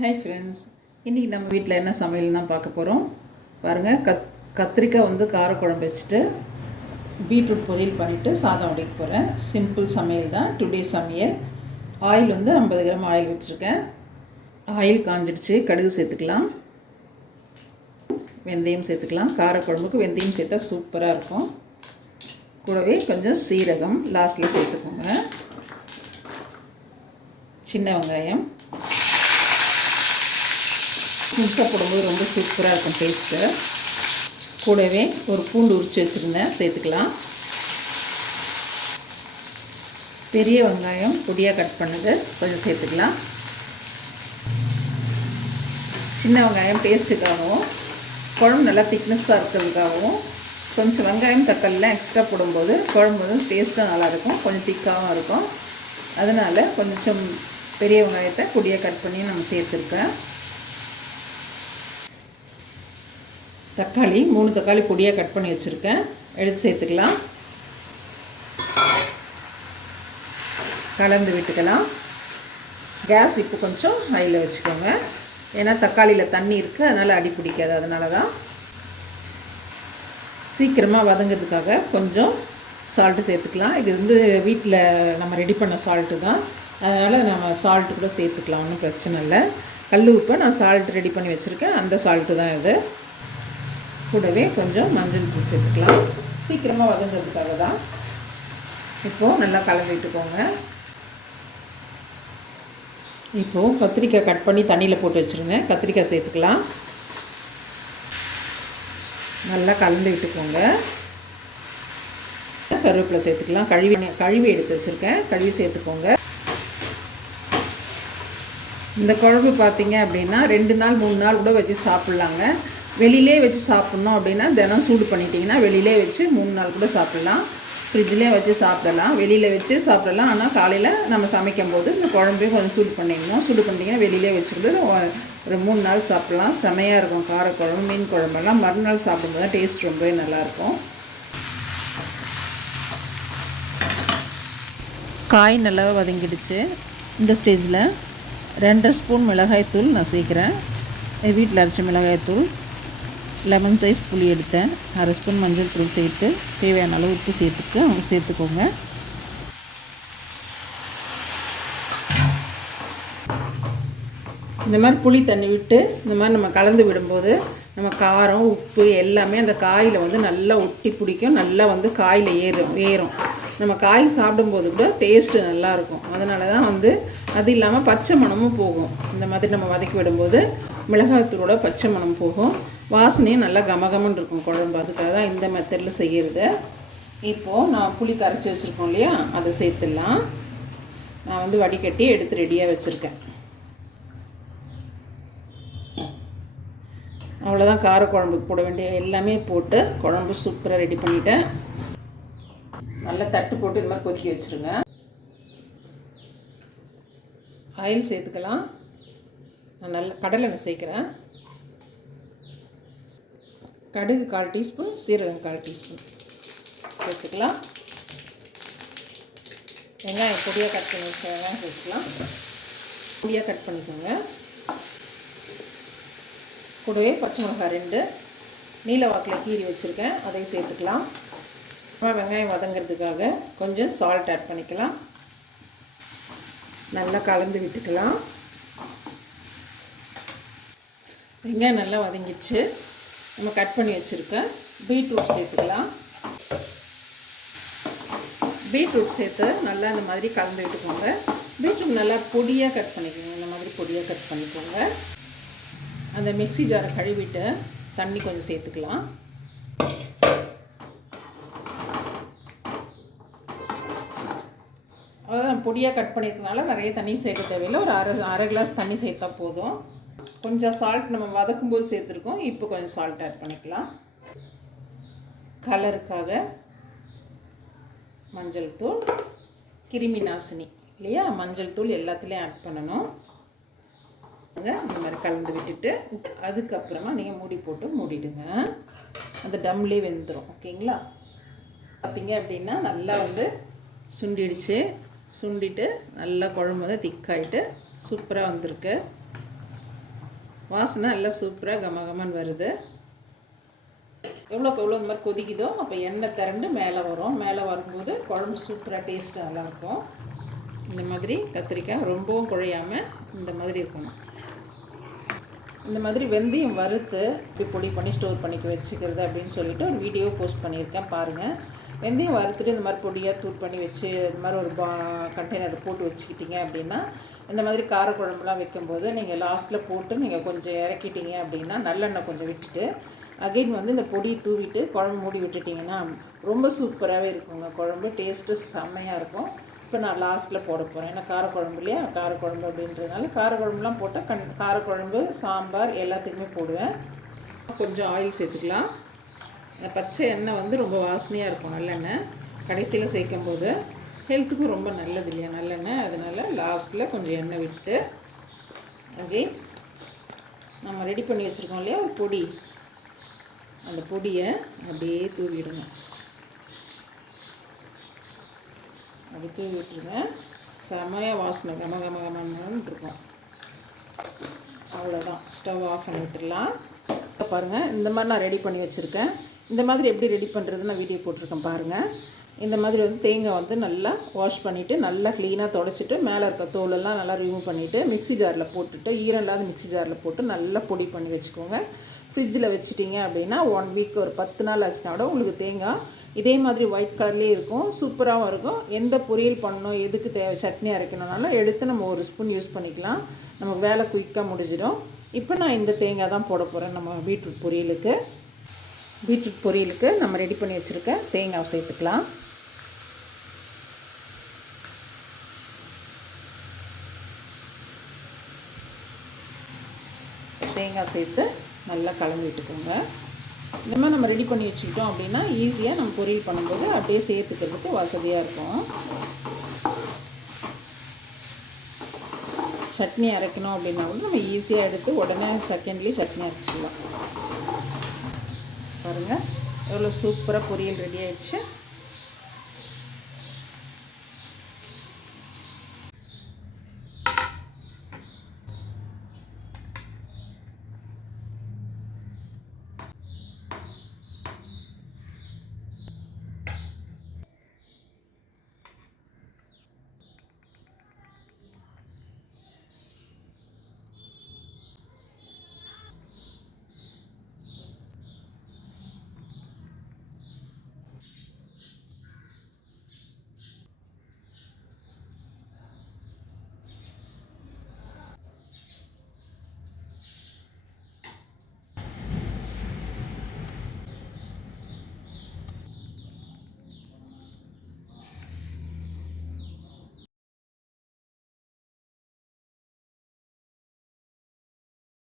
Hi friends, இன்றைக்கி நம்ம வீட்டில் என்ன சமையல் தான் பார்க்க போகிறோம். பாருங்கள், கத்திரிக்காய் வந்து காரக்குழம்பு வச்சுட்டு பீட்ரூட் பொரியல் பண்ணிவிட்டு சாதம் வடிக்க போகிறேன். சிம்பிள் சமையல் தான் டுடே சமையல். ஆயில் வந்து 50 கிராம் ஆயில் வச்சுருக்கேன். ஆயில் காஞ்சிடுச்சு. கடுகு சேர்த்துக்கலாம், வெந்தயம் சேர்த்துக்கலாம். காரக்குழம்புக்கு வெந்தயம் சேர்த்தா சூப்பராக இருக்கும். கூடவே கொஞ்சம் சீரகம் லாஸ்ட்டில் சேர்த்துக்கோங்க. சின்ன வெங்காயம் முழுசாக போடும்போது ரொம்ப சூப்பராக இருக்கும் டேஸ்ட்டு. கூடவே ஒரு பூண்டு உரித்து வச்சுருந்தேன், சேர்த்துக்கலாம். பெரிய வெங்காயம் பொடியாக கட் பண்ணது கொஞ்சம் சேர்த்துக்கலாம். சின்ன வெங்காயம் டேஸ்ட்டுக்காகவும் குழம்பு நல்லா திக்னஸ்ஸாக இருக்கிறதுக்காகவும் கொஞ்சம் வெங்காயம் தக்காளிலாம் எக்ஸ்ட்ரா போடும்போது குழம்பு வந்து டேஸ்ட்டாக நல்லாயிருக்கும், கொஞ்சம் திக்காகவும் இருக்கும். அதனால் கொஞ்சம் பெரிய வெங்காயத்தை பொடியாக கட் பண்ணி நம்ம சேர்த்துருக்கேன். தக்காளி 3 தக்காளி பொடியாக கட் பண்ணி வச்சுருக்கேன், எடுத்து சேர்த்துக்கலாம். கலந்து விட்டுக்கலாம். கேஸ் இப்போ கொஞ்சம் ஹையில் வச்சுக்கோங்க, ஏன்னா தக்காளியில் தண்ணி இருக்குது, அதனால் அடி பிடிக்காது. அதனால தான் சீக்கிரமாக வதங்கிறதுக்காக கொஞ்சம் சால்ட்டு சேர்த்துக்கலாம். இது வந்து வீட்டில் நம்ம ரெடி பண்ண சால்ட்டு தான், அதனால் நம்ம சால்ட்டு கூட சேர்த்துக்கலாம், ஒன்றும் பிரச்சனை இல்லை. கல் உப்பை நான் சால்ட் ரெடி பண்ணி வச்சுருக்கேன், அந்த சால்ட்டு தான் இது. கூடவே கொஞ்சம் மஞ்சள் தூள் சேர்த்துக்கலாம், சீக்கிரமாக வதங்கிறதுக்காக தான். இப்போது நல்லா கலந்துட்டுக்கோங்க. இப்போது கத்திரிக்காய் கட் பண்ணி தண்ணியில் போட்டு வச்சுருந்தேன், கத்திரிக்காய் சேர்த்துக்கலாம். நல்லா கலந்து விட்டுக்கோங்க. கருவேப்பிலை சேர்த்துக்கலாம். கழுவி எடுத்து வச்சுருக்கேன், கழுவி சேர்த்துக்கோங்க. இந்த குழம்பு பார்த்திங்க அப்படின்னா 2 நாள் 3 நாள் கூட வச்சு சாப்பிட்லாங்க. வெளியிலே வச்சு சாப்பிட்ணும் அப்படின்னா தினம் சூடு பண்ணிட்டிங்கன்னா வெளியிலே வச்சு 3 நாள் கூட சாப்பிட்லாம். ஃப்ரிட்ஜ்லேயே வச்சு சாப்பிடலாம், வெளியில் வச்சு சாப்பிடலாம். ஆனால் காலையில் நம்ம சமைக்கும் போது இந்த குழம்பையும் கொஞ்சம் சூடு பண்ணிடணும். சூடு பண்ணிட்டிங்கன்னா வெளியிலே வச்சுருந்து ஒரு 3 நாள் சாப்பிட்லாம். செமையாக இருக்கும். காரக்குழம்பு, மீன் குழம்பெல்லாம் மறுநாள் சாப்பிடும்போது தான் டேஸ்ட் ரொம்பவே நல்லாயிருக்கும். காய் நல்லா வதங்கிடுச்சு. இந்த ஸ்டேஜில் 2 ஸ்பூன் மிளகாய்த்தூள் நான் சேர்க்குறேன். வீட்டில் அரைச்ச மிளகாய்த்தூள். லெமன் சைஸ் புளி எடுத்தேன். 1/2 ஸ்பூன் மஞ்சள் தூள் சேர்த்து தேவையான அளவு உப்பு சேர்த்துக்கோங்க. இந்த மாதிரி புளி தண்ணி விட்டு இந்த மாதிரி நம்ம கலந்து விடும்போது நம்ம காரம் உப்பு எல்லாமே அந்த காயில் வந்து நல்லா ஒட்டி பிடிக்கும், நல்லா வந்து காயில் ஏறும். நம்ம காய் சாப்பிடும்போது கூட டேஸ்ட்டு நல்லாயிருக்கும். அதனால தான் வந்து அது இல்லாமல் பச்சை மணமும் போகும். இந்த மாதிரி நம்ம வதக்கி விடும்போது மிளகாய்த்தூளோட பச்சை மணம் போகும், வாசனையும் நல்லா கமகமன்னு இருக்கும் குழம்பு. அதுக்காக தான் இந்த மெத்தடில் செய்கிறது. இப்போது நான் புளி கரைச்சி வச்சுருக்கோம் இல்லையா, அதை சேர்த்துடலாம். நான் வந்து வடிகட்டி எடுத்து ரெடியாக வச்சுருக்கேன். அவ்வளோதான், காரக்குழம்புக்கு போட வேண்டிய எல்லாமே போட்டு குழம்பு சூப்பராக ரெடி பண்ணிட்டேன். நல்லா தட்டு போட்டு இது மாதிரி கொதிக்க வச்சுருங்க. ஆயில் சேர்த்துக்கலாம். நான் நல்ல கடலெண்ணெய் சேர்க்குறேன். கடுகு 1/4 டீஸ்பூன், சீரகம் 1/4 டீஸ்பூன் சேர்த்துக்கலாம். வெங்காயம் பொடியாக கட் பண்ணி வச்ச வெங்காயம் சேர்த்துக்கலாம். பொடியாக கட் பண்ணிக்கோங்க. கூடவே பச்சை மிளகாய் 2 நீல வாக்கில் கீறி வச்சுருக்கேன், அதையும் சேர்த்துக்கலாம். வெங்காயம் வதங்கிறதுக்காக கொஞ்சம் சால்ட் ஆட் பண்ணிக்கலாம். நல்லா கலந்து விட்டுக்கலாம். வெங்காயம் நல்லா வதங்கிடுச்சு. நம்ம கட் பண்ணி வச்சுருக்க பீட்ரூட் சேர்த்துக்கலாம். பீட்ரூட் சேர்த்து நல்லா இந்த மாதிரி கலந்து விட்டுக்கோங்க. பீட்ரூட் நல்லா பொடியாக கட் பண்ணிக்கோங்க, இந்த மாதிரி பொடியாக கட் பண்ணிக்கோங்க. அந்த மிக்ஸி ஜாரை கழுவிட்டு தண்ணி கொஞ்சம் சேர்த்துக்கலாம். அதான் பொடியாக கட் பண்ணியிருக்கனால நிறைய தண்ணி சேர்க்க தேவையில்லை. ஒரு அரை கிளாஸ் தண்ணி சேர்த்தா போதும். கொஞ்சம் சால்ட் நம்ம வதக்கும்போது சேர்த்துருக்கோம், இப்போ கொஞ்சம் சால்ட் ஆட் பண்ணிக்கலாம். கலருக்காக மஞ்சள் தூள், கிருமி நாசினி இல்லையா, மஞ்சள் தூள் எல்லாத்துலேயும் ஆட் பண்ணணும். இந்த மாதிரி கலந்து விட்டுட்டு அதுக்கப்புறமா நீங்கள் மூடி போட்டு மூடிடுங்க. அந்த டம்லேயே வெந்துடும். ஓகேங்களா? பார்த்திங்க அப்படின்னா நல்லா வந்து சுண்டிடுச்சு. சுண்டிட்டு நல்லா குழம்பு வந்து திக்காயிட்டு சூப்பராக வந்திருக்கு. வாசனை நல்லா சூப்பராக கமகமன்னு வருது. எவ்வளோக்கு எவ்வளோ இந்த மாதிரி கொதிக்குதோ அப்போ எண்ணெய் திரண்டு மேலே வரும். மேலே வரும்போது குழம்பு சூப்பராக டேஸ்ட்டாக நல்லாயிருக்கும். இந்த மாதிரி கத்திரிக்காய் ரொம்பவும் குழையாமல் இந்த மாதிரி இருக்கணும். இந்த மாதிரி வெந்தயம் வறுத்து இப்படி பொடி பண்ணி ஸ்டோர் பண்ணிக்க வச்சுக்கிறது அப்படின்னு சொல்லிட்டு ஒரு வீடியோ போஸ்ட் பண்ணியிருக்கேன் பாருங்கள். வெந்தயம் வறுத்துட்டு இந்த மாதிரி பொடியாக தூள் பண்ணி வச்சு இந்த மாதிரி ஒரு கண்டெய்னரில் போட்டு வச்சுக்கிட்டிங்க அப்படின்னா இந்த மாதிரி காரக்குழம்புலாம் வைக்கும்போது நீங்கள் லாஸ்ட்டில் போட்டு நீங்கள் கொஞ்சம் இறக்கிட்டீங்க அப்படின்னா நல்லெண்ணெய் கொஞ்சம் விட்டுட்டு அகைன் வந்து இந்த பொடி தூவிட்டு குழம்பு மூடி விட்டுட்டிங்கன்னா ரொம்ப சூப்பராகவே இருக்குங்க. குழம்பு டேஸ்ட்டு செம்மையாக இருக்கும். இப்போ நான் லாஸ்ட்டில் போட போகிறேன். ஏன்னா காரக்குழம்பு இல்லையா, காரக்குழம்பு அப்படின்றதுனால காரக்குழம்புலாம் போட்டால் காரக்குழம்பு சாம்பார் எல்லாத்துக்குமே போடுவேன். கொஞ்சம் ஆயில் சேர்த்துக்கலாம். அந்த பச்சை எண்ணெய் வந்து ரொம்ப வாசனையாக இருக்கும். நல்லெண்ணெய் கடைசியில் சேர்க்கும் போது ஹெல்த்துக்கும் ரொம்ப நல்லது இல்லையா நல்லெண்ணெய். அதனால் லாஸ்ட்டில் கொஞ்சம் எண்ணெய் விட்டு அகைன் நம்ம ரெடி பண்ணி வச்சுருக்கோம் இல்லையா ஒரு பொடி, அந்த பொடியை அப்படியே தூவிடுங்க. அப்படி தூவி விட்டுருங்க. செமையாக வாசனை கமகமகமன்னு இருக்கும். அவ்வளோதான், ஸ்டவ் ஆஃப் பண்ணி விட்டுடலாம். பாருங்கள், இந்த மாதிரி நான் ரெடி பண்ணி வச்சுருக்கேன். இந்த மாதிரி எப்படி ரெடி பண்ணுறதுன்னு நான் வீடியோ போட்டிருக்கேன் பாருங்கள். இந்த மாதிரி வந்து தேங்காய் வந்து நல்லா வாஷ் பண்ணிவிட்டு நல்லா க்ளீனாக தொடச்சிட்டு மேலே இருக்க தோலெல்லாம் நல்லா ரிமூவ் பண்ணிவிட்டு மிக்ஸி ஜாரில் போட்டுட்டு ஈரம் இல்லாத மிக்ஸி ஜாரில் போட்டு நல்லா பொடி பண்ணி வச்சுக்கோங்க. ஃப்ரிட்ஜில் வச்சுட்டிங்க அப்படின்னா 1 வீக் ஒரு 10 நாள் ஆச்சுன்னா கூட உங்களுக்கு தேங்காய் இதே மாதிரி ஒயிட் கலர்லேயே இருக்கும். சூப்பராகவும் இருக்கும். எந்த பொரியல் பண்ணணும் எதுக்கு சட்னி அரைக்கணும்னாலும் எடுத்து நம்ம ஒரு ஸ்பூன் யூஸ் பண்ணிக்கலாம். நம்ம வேலை குயிக்காக முடிஞ்சிடும். இப்போ நான் இந்த தேங்காய் தான் போட போகிறேன் நம்ம பீட்ரூட் பொரியலுக்கு. பீட்ரூட் பொரியலுக்கு நம்ம ரெடி பண்ணி வச்சுருக்க தேங்காய் சேர்த்துக்கலாம். தேங்காய் சேர்த்து நல்லா கலந்து விட்டுக்கோங்க. இந்த மாதிரி நம்ம ரெடி பண்ணி வச்சுக்கிட்டோம் அப்படின்னா ஈஸியாக நம்ம பொரியல் பண்ணும்போது அப்படியே சேர்த்துக்கிறதுக்கு வசதியாக இருக்கும். சட்னி அரைக்கணும் அப்படின்னா கூட நம்ம ஈஸியாக எடுத்து உடனே செகண்ட்லேயே சட்னி அரைச்சிடலாம். பாருங்கள் எவ்வளோ சூப்பராக பொரியல் ரெடி ஆகிடுச்சு.